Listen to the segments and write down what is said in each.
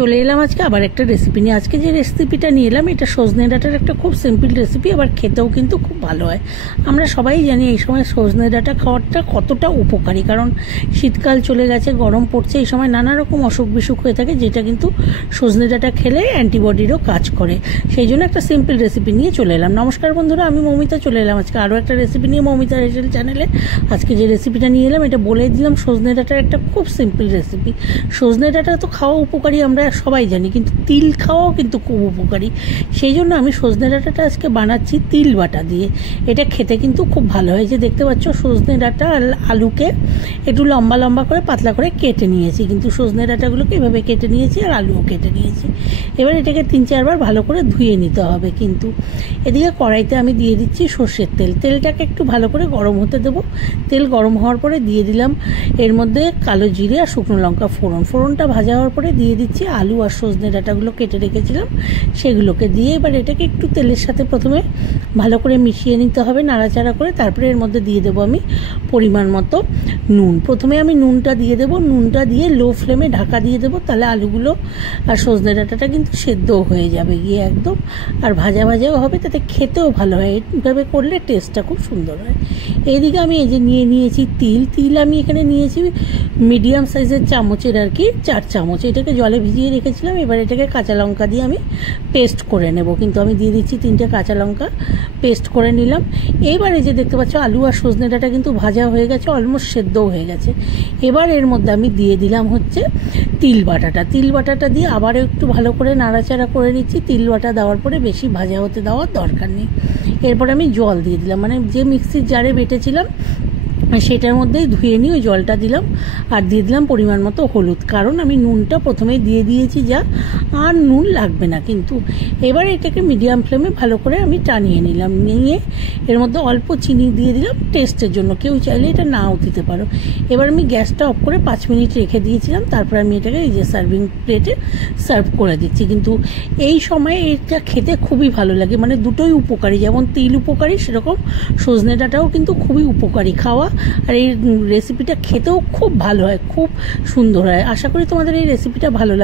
চলে এলাম আজকে আবার একটা রেসিপি নিয়ে। আজকে যে রেসিপিটা নিয়ে এলাম এটা সজনে ডাঁটার একটা খুব সিম্পল রেসিপি, আবার খেতেও কিন্তু খুব ভালো হয়। আমরা সবাই জানি এই সময় সজনে ডাঁটা খাওয়াটা কতটা উপকারী, কারণ শীতকাল চলে গেছে, গরম পড়ছে, এই সময় নানা রকম অসুখ বিসুখ হয়ে থাকে, যেটা কিন্তু সজনে ডাঁটা খেলে অ্যান্টিবডিরও কাজ করে। সেই জন্য একটা সিম্পল রেসিপি নিয়ে চলে এলাম। নমস্কার বন্ধুরা, আমি মৌমিতা চলে এলাম আজকে আরও একটা রেসিপি নিয়ে মৌমিতা রেসিপি চ্যানেলে। আজকে যে রেসিপিটা নিয়ে এলাম এটা বলে দিলাম, সজনে ডাঁটার একটা খুব সিম্পল রেসিপি। সজনে ডাঁটা তো খাওয়া উপকারী, আমরা সবাই জানি, কিন্তু তিল খাওয়াও কিন্তু খুব উপকারী। সেই জন্য আমি সজনে ডাঁটাটা আজকে বানাচ্ছি তিল বাটা দিয়ে। এটা খেতে কিন্তু খুব ভালো হয়। যে দেখতে পাচ্ছ সজনে ডাঁটা আর আলুকে একটু লম্বা লম্বা করে পাতলা করে কেটে নিয়েছি, কিন্তু সজনে ডাঁটাগুলোকে এভাবে কেটে নিয়েছি আর আলুও কেটে নিয়েছি। এবার এটাকে 3-4 বার ভালো করে ধুয়ে নিতে হবে। কিন্তু এদিকে কড়াইতে আমি দিয়ে দিচ্ছি সর্ষের তেল। তেলটাকে একটু ভালো করে গরম হতে দেবো। তেল গরম হওয়ার পরে দিয়ে দিলাম এর মধ্যে কালো জিরে আর শুকনো লঙ্কা ফোড়নটা ভাজা হওয়ার পরে দিয়ে দিচ্ছি আলু আর সজনে ডাঁটাগুলো কেটে রেখেছিলাম সেগুলোকে দিয়ে এবার এটাকে একটু তেলের সাথে প্রথমে ভালো করে মিশিয়ে নিতে হবে, নাড়াচাড়া করে। তারপরে এর মধ্যে দিয়ে দেবো আমি পরিমাণ মতো নুন। প্রথমে আমি নুনটা দিয়ে দেবো, নুনটা দিয়ে লো ফ্লেমে ঢাকা দিয়ে দেবো, তাহলে আলুগুলো আর সজনে ডাঁটাটা কিন্তু সেদ্ধও হয়ে যাবে গিয়ে একদম, আর ভাজা ভাজাও হবে, তাতে খেতেও ভালো হয়। এইভাবে করলে টেস্টটা খুব সুন্দর হয়। এইদিকে আমি এই যে নিয়েছি তিল আমি এখানে নিয়েছি মিডিয়াম সাইজের চামচের আর কি 4 চামচ। এটাকে জলে ভিজিয়ে রেখেছিলাম। এবার এটাকে কাঁচা লঙ্কা দিয়ে আমি পেস্ট করে নেব, কিন্তু আমি দিয়ে দিচ্ছি 3টে কাঁচা লঙ্কা পেস্ট করে নিলাম। এইবার এই যে দেখতে পাচ্ছ আলু আর সজনে ডাঁটা কিন্তু ভাজা হয়ে গেছে, অলমোস্ট সেদ্ধও হয়ে গেছে। এবার এর মধ্যে আমি দিয়ে দিলাম হচ্ছে তিল বাটাটা দিয়ে আবার একটু ভালো করে নাড়াচাড়া করে নিচ্ছি। তিল বাটা দেওয়ার পরে বেশি ভাজা হতে দেওয়ার দরকার নেই। এরপর আমি জল দিয়ে দিলাম, মানে যে মিক্সির জারে বেটেছিলাম সেটার মধ্যেই ধুয়ে নিয়ে ওই জলটা দিলাম, আর দিয়ে দিলাম পরিমাণ মতো হলুদ, কারণ আমি নুনটা প্রথমেই দিয়ে দিয়েছি, যা আর নুন লাগবে না কিন্তু। এবার এটাকে মিডিয়াম ফ্লেমে ভালো করে আমি টানিয়ে নিলাম, নিয়ে এর মধ্যে অল্প চিনি দিয়ে দিলাম টেস্টের জন্য, কেউ চাইলে এটা নাও দিতে পারো। এবার আমি গ্যাসটা অফ করে 5 মিনিট রেখে দিয়েছিলাম, তারপর আমি এটাকে এই যে সার্ভিং প্লেটে সার্ভ করে দিচ্ছি। কিন্তু এই সময়ে এটা খেতে খুবই ভালো লাগে, মানে দুটোই উপকারী, যেমন তিল উপকারী সেরকম সজনে ডাঁটাও কিন্তু খুবই উপকারী খাওয়া। আর এই রেসিপিটা খেতেও খুব ভালো হয়, খুব সুন্দর হয়। আশা করি তোমাদের এই রেসিপিটা ভালো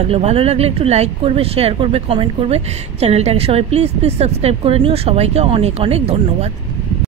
লাগলে একটু লাইক করবে, শেয়ার করবে, কমেন্ট করবে। চ্যানেলটাকে সবাই প্লিজ সাবস্ক্রাইব করে নিও। সবাইকে অনেক অনেক ধন্যবাদ।